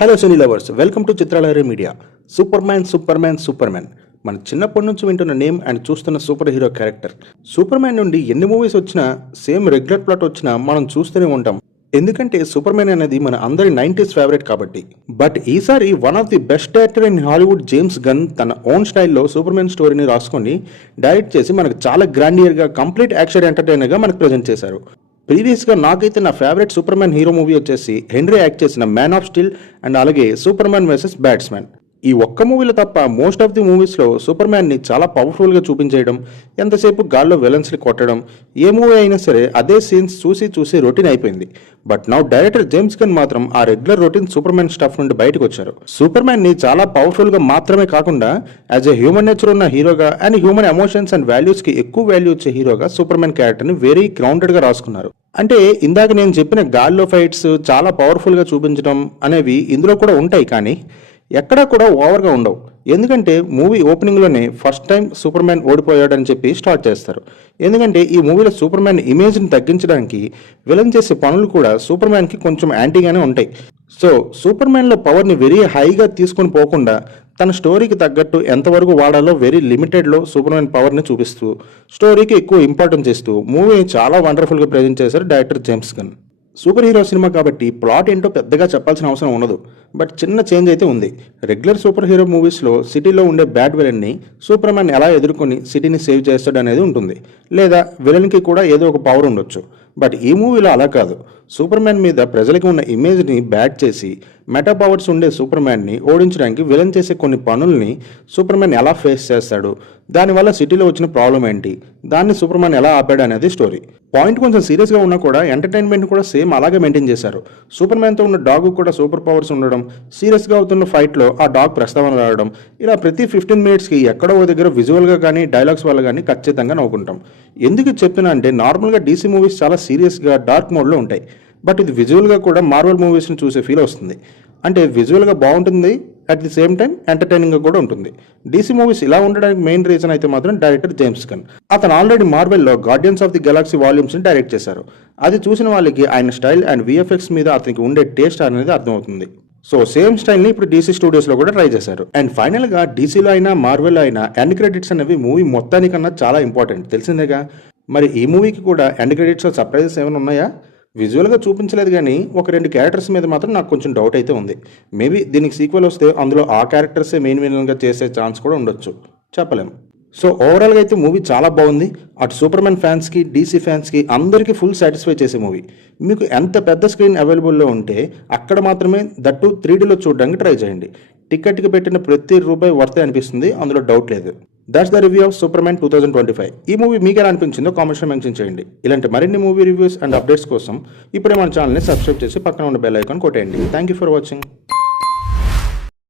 Hello cine lovers, welcome to Chitralahari media. Superman మన చిన్నప్పటి నుంచి వింటున్న నేమ్ అండ్ చూస్తున్న superhero character. Superman నుండి ఎన్ని మూవీస్ వచ్చినా, సేమ్ రెగ్యులర్ ప్లాట్ వచ్చినా మనం చూస్తూనే ఉంటాం. ఎందుకంటే సూపర్ మ్యాన్ అనేది మన అందరి 90s ఫేవరెట్ కాబట్టి. బట్ ఈసారి one of the best director in Hollywood James gun తన ఓన్ స్టైల్లో సూపర్ మ్యాన్ స్టోరీని రాసుకొని డైరెక్ట్ చేసి మనకు చాలా గ్రాండియర్గా కంప్లీట్ యాక్షన్ ఎంటర్టైనర్గా మనకు ప్రజెంట్ చేశారు. ప్రీవియస్గా నాకైతే నా favourite super man hero movie వచ్చేసి హెన్రీ యాక్ట్ చేసిన మ్యాన్ ఆఫ్ స్టీల్ అండ్ అలాగే సూపర్ మ్యాన్ వర్సెస్ బ్యాట్స్మెన్. ఈ ఒక్క మూవీలో తప్ప మోస్ట్ ఆఫ్ ది మూవీస్లో సూపర్ మ్యాన్ని చాలా పవర్ఫుల్గా చూపించేయడం, ఎంతసేపు గాల్లో విలన్స్ని కొట్టడం, ఏ మూవీ అయినా సరే అదే సీన్స్ చూసి రొటీన్ అయిపోయింది. But now director James gun మాత్రం ఆ regular routine super man stuff నుండి బయటకు వచ్చారు. సూపర్ మ్యాన్ని చాలా పవర్ఫుల్గా మాత్రమే కాకుండా యాజ్ ఎ హ్యూమన్ నేచర్ ఉన్న హీరోగా అండ్ హ్యూమన్ ఎమోషన్స్ అండ్ వాల్యూస్కి ఎక్కువ వాల్యూ వచ్చే హీరోగా సూపర్ మ్యాన్ క్యారెక్టర్ని వెరీ గ్రౌండెడ్గా రాసుకున్నారు. అంటే ఇందాక నేను చెప్పిన గాల్లో ఫైట్స్ చాలా పవర్ఫుల్గా చూపించడం అనేవి ఇందులో కూడా ఉంటాయి, కానీ ఎక్కడా కూడా ఓవర్గా ఉండవు. ఎందుకంటే మూవీ ఓపెనింగ్లోనే ఫస్ట్ టైం సూపర్ మ్యాన్ ఓడిపోయాడని చెప్పి స్టార్ట్ చేస్తారు. ఎందుకంటే ఈ మూవీలో సూపర్ మ్యాన్ ఇమేజ్ని తగ్గించడానికి విలన్ చేసే పనులు కూడా సూపర్ మ్యాన్కి కొంచెం యాంటీగానే ఉంటాయి. సో సూపర్ మ్యాన్లో పవర్ని వెరీ హైగా తీసుకొని పోకుండా తన స్టోరీకి తగ్గట్టు ఎంతవరకు వాడాలో వెరీ లిమిటెడ్లో సూపర్ మ్యాన్ పవర్ని చూపిస్తూ స్టోరీకి ఎక్కువ ఇంపార్టెన్స్ ఇస్తూ మూవీని చాలా వండర్ఫుల్గా ప్రజెంట్ చేశారు director James gun. Super hero cinema కాబట్టి ప్లాట్ ఏంటో పెద్దగా చెప్పాల్సిన అవసరం ఉండదు. బట్ చిన్న చేంజ్ అయితే ఉంది. రెగ్యులర్ సూపర్ హీరో మూవీస్లో సిటీలో ఉండే బ్యాడ్ విలన్ని సూపర్ మ్యాన్ ఎలా ఎదుర్కొని సిటీని సేవ్ చేస్తాడు అనేది ఉంటుంది, లేదా విలన్కి కూడా ఏదో ఒక పవర్ ఉండొచ్చు. బట్ ఈ మూవీలో అలా కాదు. సూపర్ మ్యాన్ మీద ప్రజలకి ఉన్న ఇమేజ్ని బ్యాడ్ చేసి మెటా పవర్స్ ఉండే సూపర్ మ్యాన్ని ఓడించడానికి విలన్ చేసే కొన్ని పనుల్ని సూపర్ మ్యాన్ ఎలా ఫేస్ చేస్తాడు, దానివల్ల సిటీలో వచ్చిన ప్రాబ్లం ఏంటి, దాన్ని సూపర్ మ్యాన్ ఎలా ఆపాడు అనేది స్టోరీ. పాయింట్ కొంచెం సీరియస్గా ఉన్నా కూడా ఎంటర్టైన్మెంట్ కూడా సేమ్ అలాగే మెయింటైన్ చేశారు. సూపర్ మ్యాన్తో ఉన్న డాగ్ కూడా సూపర్ పవర్స్ ఉండడం, సీరియస్గా అవుతున్న ఫైట్లో ఆ డాగ్ ప్రస్తావన రావడం, ఇలా ప్రతి 15 మినిట్స్కి ఎక్కడో దగ్గర విజువల్గా కానీ డైలాగ్స్ వల్ల కానీ ఖచ్చితంగా నవ్వుకుంటాం. ఎందుకు చెప్తున్నా అంటే నార్మల్గా డీసీ మూవీస్ చాలా సీరియస్గా డార్క్ మోడ్లో ఉంటాయి. బట్ ఇది విజువల్గా కూడా మార్వెల్ మూవీస్ని చూసే ఫీల్ వస్తుంది. అంటే విజువల్గా బాగుంటుంది, అట్ ది సేమ్ టైం ఎంటర్టైనింగ్గా కూడా ఉంటుంది. డీసీ మూవీస్ ఇలా ఉండడానికి మెయిన్ రీజన్ అయితే మాత్రం డైరెక్టర్ జేమ్స్ గన్. అతను ఆల్రెడీ మార్వెల్లో గార్డియన్స్ ఆఫ్ ది గెలాక్సీ వాల్యూమ్స్ని డైరెక్ట్ చేశారు. అది చూసిన వాళ్ళకి ఆయన స్టైల్ అండ్ విఎఫ్ఎక్స్ మీద అతనికి ఉండే టేస్ట్ అనేది అర్థమవుతుంది. సో సేమ్ స్టైల్ని ఇప్పుడు డీసీ స్టూడియోస్లో కూడా ట్రై చేశారు. అండ్ ఫైనల్గా డీసీలో అయినా మార్వెల్లో అయినా ఎండ్ క్రెడిట్స్ అనేవి మూవీ మొత్తానికన్నా చాలా ఇంపార్టెంట్, తెలిసిందేగా. మరి ఈ మూవీకి కూడా ఎండ్ క్రెడిట్స్లో సర్ప్రైజెస్ ఏమైనా ఉన్నాయా? విజువల్గా చూపించలేదు, కానీ ఒక 2 క్యారెక్టర్స్ మీద మాత్రం నాకు కొంచెం డౌట్ అయితే ఉంది. మేబీ దీనికి సీక్వెల్ వస్తే అందులో ఆ క్యారెక్టర్సే మెయిన్ విలన్గా చేసే ఛాన్స్ కూడా ఉండొచ్చు, చెప్పలేము. సో ఓవరాల్గా అయితే మూవీ చాలా బాగుంది. అటు సూపర్ మ్యాన్ ఫ్యాన్స్కి, డీసీ ఫ్యాన్స్కి అందరికీ ఫుల్ సాటిస్ఫై చేసే మూవీ. మీకు ఎంత పెద్ద స్క్రీన్ అవైలబుల్లో ఉంటే అక్కడ మాత్రమే దట్టు 3Dలో చూడడానికి ట్రై చేయండి. టికెట్కి పెట్టిన ప్రతి రూపాయి వర్తే అనిపిస్తుంది, అందులో డౌట్ లేదు. That's the review of super man 2025. ఈ మూవీ మీకు ఎలా అనిపించిందో కామెంట్స్లో మెన్షన్ చేయండి. ఇలాంటి మరిన్ని మూవీ రివ్యూస్ అండ్ అప్డేట్స్ కోసం ఇప్పుడే మన ఛానల్ని సబ్స్క్రైబ్ చేసి పక్కన ఉన్న బెల్ ఐకాన్ కొట్టేయండి. Thank you for watching.